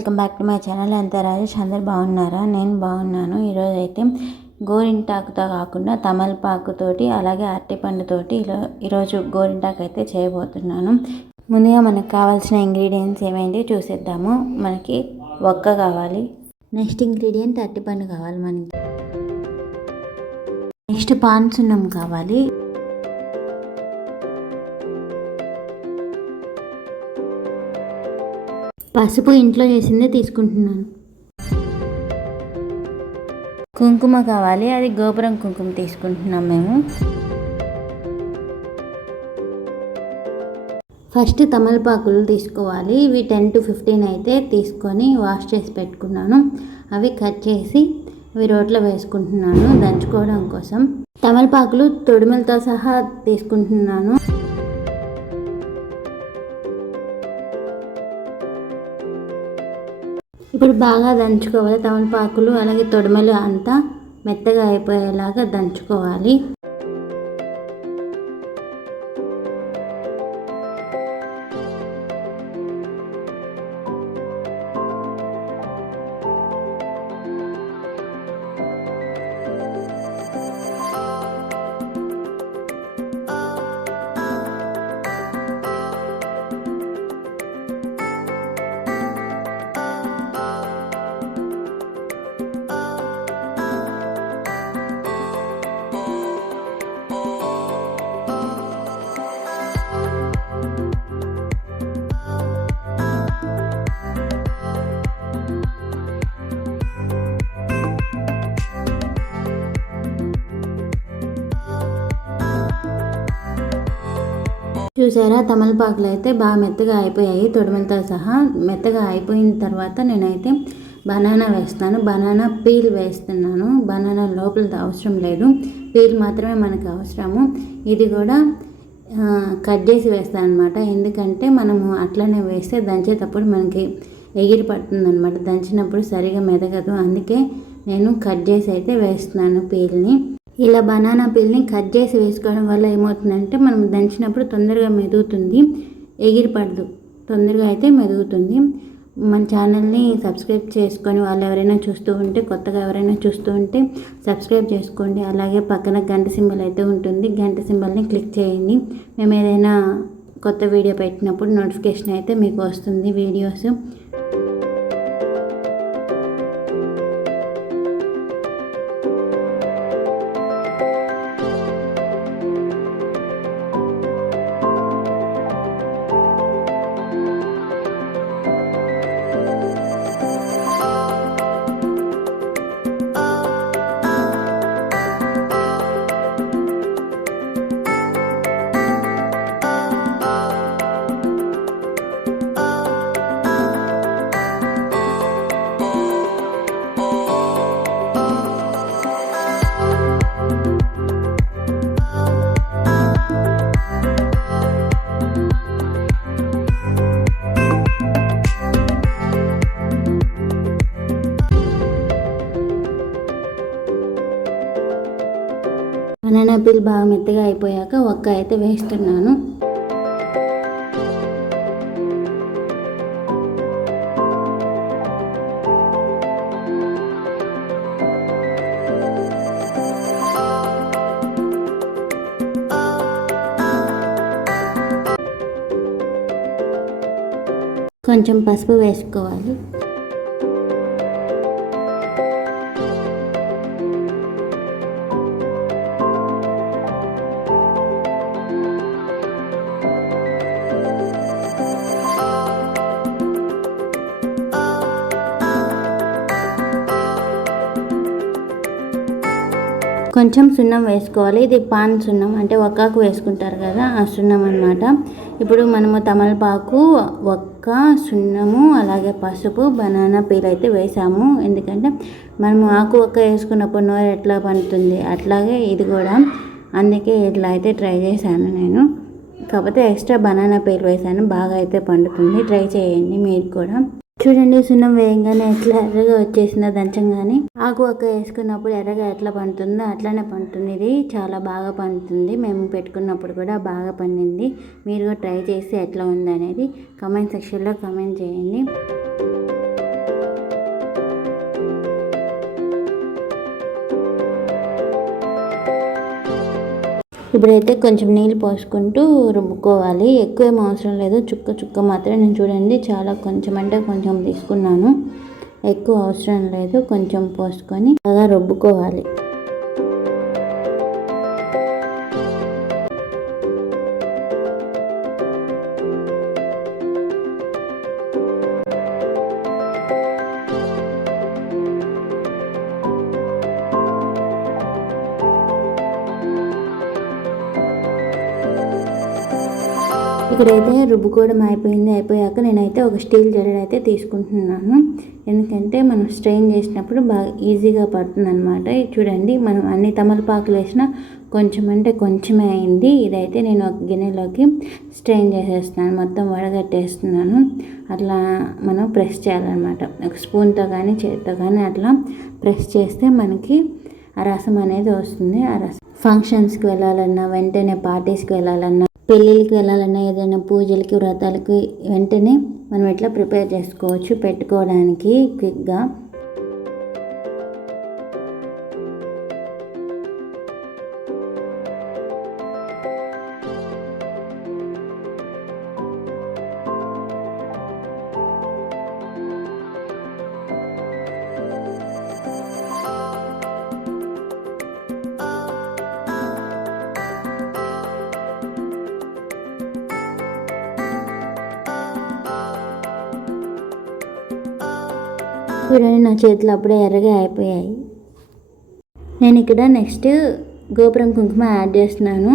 Welcome back to my channel. అంతా రాజేష్. అందరు బాగున్నారా? నేను బాగున్నాను. ఈరోజు అయితే గోరింటాకుతో కాకుండా తమలపాకుతోటి అలాగే అరటిపండుతోటి ఈరోజు గోరింటాకు అయితే చేయబోతున్నాను. ముందుగా మనకు కావాల్సిన ఇంగ్రీడియంట్స్ ఏమైంది చూసేద్దాము. మనకి ఒక్క కావాలి, నెక్స్ట్ ఇంగ్రీడియంట్ అరటిపండు కావాలి, మనకి నెక్స్ట్ పాన్ సున్నం కావాలి, పసుపు ఇంట్లో చేసిందే తీసుకుంటున్నాను, కుంకుమ కావాలి, అది గోపురం కుంకుమ తీసుకుంటున్నాం మేము. ఫస్ట్ తమలపాకులు తీసుకోవాలి. ఇవి 10 to 15 అయితే తీసుకొని వాష్ చేసి పెట్టుకున్నాను. అవి కట్ చేసి అవి రోట్లో వేసుకుంటున్నాను దంచుకోవడం కోసం. తమలపాకులు తొడిమలతో సహా తీసుకుంటున్నాను. ఇప్పుడు బాగా దంచుకోవాలి. తమలపాకులు అలాగే తొడిమలు అంతా మెత్తగా అయిపోయేలాగా దంచుకోవాలి. చూసారా, తమలపాకులు అయితే బాగా మెత్తగా అయిపోయాయి. తొడిమలతో సహా మెత్తగా అయిపోయిన తర్వాత నేనైతే బనానా వేస్తాను. బనానా పీల్ వేస్తున్నాను. బనానా లోపల అవసరం లేదు, పీల్ మాత్రమే మనకు అవసరము. ఇది కూడా కట్ చేసి వేస్తాను అనమాట. ఎందుకంటే మనము అట్లనే వేస్తే దంచేటప్పుడు మనకి ఎగిరి పడుతుంది అనమాట. దంచినప్పుడు సరిగా మెదగదు. అందుకే నేను కట్ చేసి అయితే వేస్తున్నాను పీల్ని. ఇలా బనానా పీల్ని కట్ చేసి వేసుకోవడం వల్ల ఏమవుతుందంటే మనం దంచినప్పుడు తొందరగా మెదుగుతుంది, ఎగిరిపడదు, తొందరగా అయితే మెదుగుతుంది. మన ఛానల్ని సబ్స్క్రైబ్ చేసుకొని వాళ్ళు ఎవరైనా చూస్తూ ఉంటే, కొత్తగా ఎవరైనా చూస్తూ ఉంటే సబ్స్క్రైబ్ చేసుకోండి. అలాగే పక్కన గంట సింబల్ అయితే ఉంటుంది, గంట సింబల్ని క్లిక్ చేయండి. మేము ఏదైనా కొత్త వీడియో పెట్టినప్పుడు నోటిఫికేషన్ అయితే మీకు వస్తుంది వీడియోస్. బనానా పీల్ బాగా మెత్తగా అయిపోయాక ఒక్క అయితే వేస్తున్నాను. కొంచెం పసుపు వేసుకోవాలి. కొంచెం సున్నం వేసుకోవాలి. ఇది పాన్ సున్నం, అంటే ఒక్కాకు వేసుకుంటారు కదా, ఆ సున్నం అన్నమాట. ఇప్పుడు మనము తమలపాకు, ఒక్క, సున్నము అలాగే పసుపు, బనానా పీల్ అయితే వేసాము. ఎందుకంటే మనము ఆకు ఒక్క వేసుకున్నప్పుడు నోరు ఎట్లా పండుతుంది, అట్లాగే ఇది కూడా. అందుకే ఇట్లా అయితే ట్రై చేశాను నేను. కాకపోతే ఎక్స్ట్రా బనానా పీల్ వేసాను, బాగా అయితే పండుతుంది. ట్రై చేయండి మీరు కూడా. చూడండి, సున్నం వేయంగానే ఎట్లా ఎర్రగా వచ్చేసిందో దంచంగానే. ఆకు ఒక్క వేసుకున్నప్పుడు ఎర్రగా ఎట్లా పండుతుందో అట్లానే పండుతుంది. ఇది చాలా బాగా పండుతుంది. మేము పెట్టుకున్నప్పుడు కూడా బాగా పండింది. మీరు కూడా ట్రై చేసి ఎట్లా ఉందనేది కామెంట్ సెక్షన్లో కామెంట్ చేయండి. ఇప్పుడైతే కొంచెం నీళ్ళు పోసుకుంటూ రుబ్బుకోవాలి. ఎక్కువ ఏం అవసరం లేదు, చుక్క చుక్క మాత్రం. నేను చూడండి చాలా కొంచెం అంటే కొంచెం తీసుకున్నాను, ఎక్కువ అవసరం లేదు. కొంచెం పోసుకొని బాగా రుబ్బుకోవాలి. ఇక్కడైతే రుబ్బుకోవడం అయిపోయాక నేనైతే ఒక స్టీల్ జల్లెడ అయితే తీసుకుంటున్నాను. ఎందుకంటే మనం స్ట్రెయిన్ చేసినప్పుడు బాగా ఈజీగా పడుతుంది అనమాట. చూడండి, మనం అన్ని తమలపాకులు వేసినా కొంచెం అంటే కొంచెమే అయింది. ఇదైతే నేను ఒక గిన్నెలోకి స్ట్రెయిన్ చేసేస్తున్నాను, మొత్తం వడగట్టేస్తున్నాను. అట్లా మనం ప్రెస్ చేయాలన్నమాట. ఒక స్పూన్తో కానీ చేతితో కానీ అట్లా ప్రెస్ చేస్తే మనకి ఆ రసం అనేది వస్తుంది. ఆ రసం ఫంక్షన్స్కి వెళ్ళాలన్నా, వెంటనే పార్టీస్కి వెళ్ళాలన్నా, పెళ్ళిళ్ళకి వెళ్ళాలన్నా, ఏదైనా పూజలకి వ్రతాలకి వెంటనే మనం ఎట్లా ప్రిపేర్ చేసుకోవచ్చు పెట్టుకోవడానికి క్విక్గా. చూడండి, నా చేతులు అప్పుడే ఎర్రగా అయిపోయాయి. నేను ఇక్కడ నెక్స్ట్ గోపురం కుంకుమ యాడ్ చేస్తున్నాను.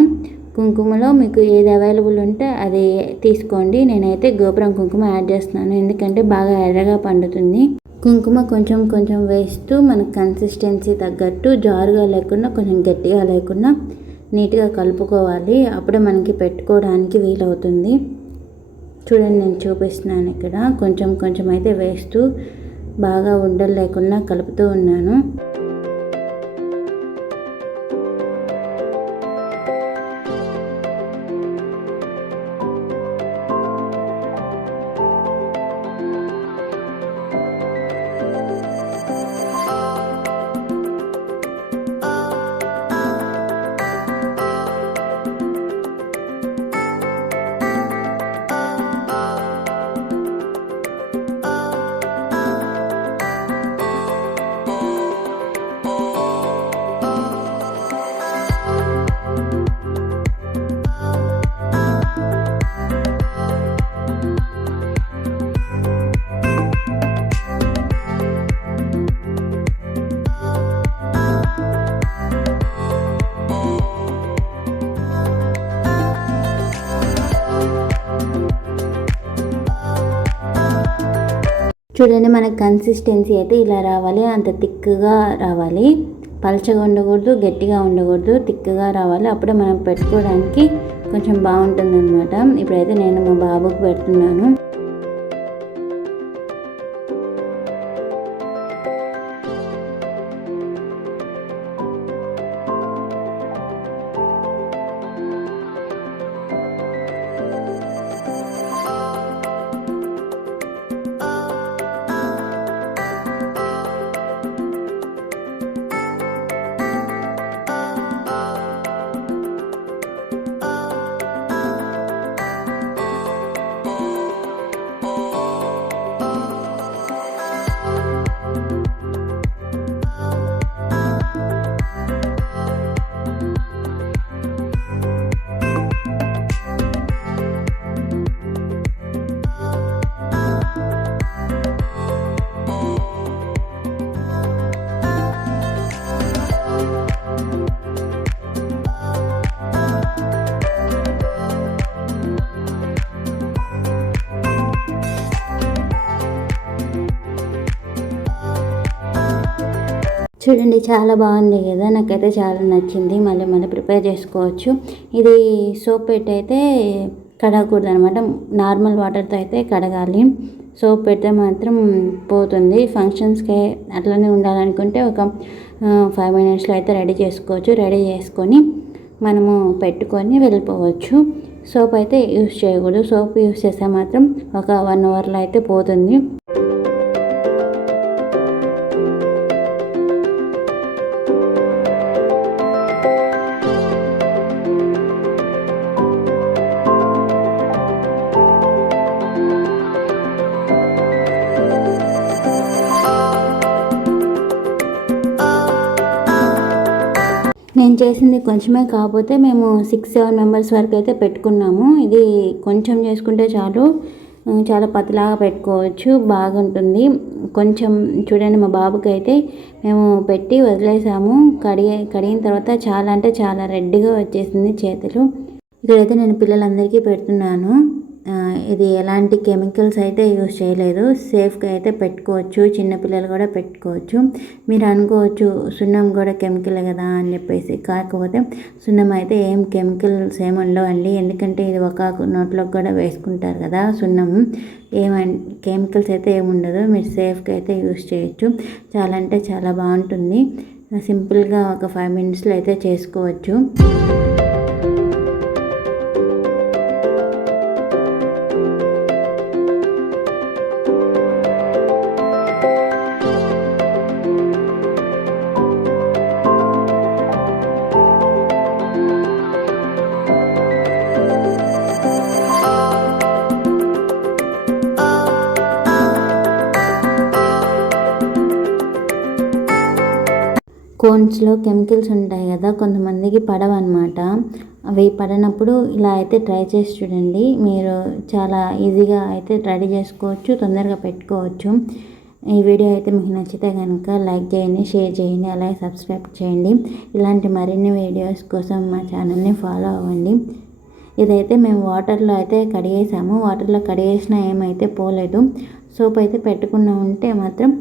కుంకుమలో మీకు ఏది అవైలబుల్ ఉంటే అది తీసుకోండి. నేనైతే గోపురం కుంకుమ యాడ్ చేస్తున్నాను, ఎందుకంటే బాగా ఎర్రగా పండుతుంది. కుంకుమ కొంచెం కొంచెం వేస్తూ మనకు కన్సిస్టెన్సీ తగ్గట్టు జారుగా లేకుండా కొంచెం గట్టిగా లేకుండా నీట్గా కలుపుకోవాలి. అప్పుడే మనకి పెట్టుకోవడానికి వీలవుతుంది. చూడండి, నేను చూపిస్తున్నాను. ఇక్కడ కొంచెం కొంచెం అయితే వేస్తూ బాగా ఉండలు లేకుండా కలుపుతూ ఉన్నాను. చూడండి, మనకు కన్సిస్టెన్సీ అయితే ఇలా రావాలి, అంత థిక్గా రావాలి. పలచగా ఉండకూడదు, గట్టిగా ఉండకూడదు, థిక్గా రావాలి. అప్పుడే మనం పెట్టుకోవడానికి కొంచెం బాగుంటుంది అనమాట. ఇప్పుడైతే నేను మా బాబుకి పెడుతున్నాను. చూడండి, చాలా బాగుంది కదా, నాకైతే చాలా నచ్చింది. మళ్ళీ మళ్ళీ ప్రిపేర్ చేసుకోవచ్చు. ఇది సోప్ పెట్టి అయితే కడగకూడదు అనమాట, నార్మల్ వాటర్తో అయితే కడగాలి. సోప్ పెడితే మాత్రం పోతుంది. ఫంక్షన్స్కి అట్లనే ఉండాలనుకుంటే ఒక 5 minutesలో అయితే రెడీ చేసుకోవచ్చు. రెడీ చేసుకొని మనము పెట్టుకొని వెళ్ళిపోవచ్చు. సోప్ అయితే యూస్ చేయకూడదు. సోప్ యూస్ చేస్తే మాత్రం ఒక 1 hourలో అయితే పోతుంది. నేను చేసింది కొంచెమే కాకపోతే మేము 6-7 మెంబర్స్ వరకు అయితే పెట్టుకున్నాము. ఇది కొంచెం చేసుకుంటే చాలు, చాలా పతలాగా పెట్టుకోవచ్చు, బాగుంటుంది. కొంచెం చూడండి, మా బాబుకి అయితే మేము పెట్టి వదిలేసాము. కడిగిన తర్వాత చాలా అంటే చాలా రెడ్గా వచ్చేసింది చేతులు. ఇక్కడైతే నేను పిల్లలందరికీ పెడుతున్నాను. ఇది ఎలాంటి కెమికల్స్ అయితే యూజ్ చేయలేదు, సేఫ్గా అయితే పెట్టుకోవచ్చు, చిన్నపిల్లలు కూడా పెట్టుకోవచ్చు. మీరు అనుకోవచ్చు సున్నం కూడా కెమికల్ కదా అని చెప్పేసి. కాకపోతే సున్నం అయితే ఏం కెమికల్స్ ఏమి ఉండవండి, ఎందుకంటే ఇది ఒక నోట్లోకి కూడా వేసుకుంటారు కదా సున్నం. కెమికల్స్ అయితే ఏముండదు, మీరు సేఫ్గా అయితే యూజ్ చేయొచ్చు. చాలా అంటే చాలా బాగుంటుంది. సింపుల్గా ఒక 5 మినిట్స్లో అయితే చేసుకోవచ్చు. కోన్స్లో కెమికల్స్ ఉంటాయి కదా, కొంతమందికి పడవన్నమాట. అవి పడనప్పుడు ఇలా అయితే ట్రై చేసి చూడండి. మీరు చాలా ఈజీగా అయితే రెడీ చేసుకోవచ్చు, తొందరగా పెట్టుకోవచ్చు. ఈ వీడియో అయితే మీకు నచ్చితే కనుక లైక్ చేయండి, షేర్ చేయండి, అలాగే సబ్స్క్రైబ్ చేయండి. ఇలాంటి మరిన్ని వీడియోస్ కోసం మా ఛానల్ని ఫాలో అవ్వండి. ఇదైతే మేము వాటర్లో అయితే కడిగేసాము. వాటర్లో కడిగేసినా ఏమైతే పోలేదు. సోప్ అయితే పెట్టుకున్నా ఉంటే మాత్రం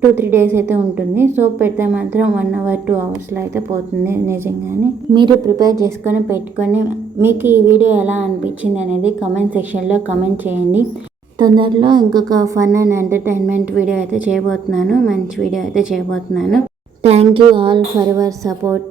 2-3 డేస్ అయితే ఉంటుంది. సోప్ పెడితే మాత్రం 1 అవర్ 2 అవర్స్లో అయితే పోతుంది నిజంగానే. మీరు ప్రిపేర్ చేసుకొని పెట్టుకొని మీకు ఈ వీడియో ఎలా అనిపించింది అనేది కామెంట్ సెక్షన్లో కామెంట్ చేయండి. తొందరలో ఇంకొక ఫన్ అండ్ ఎంటర్టైన్మెంట్ వీడియో అయితే చేయబోతున్నాను, మంచి వీడియో అయితే చేయబోతున్నాను. Thank you all for your support.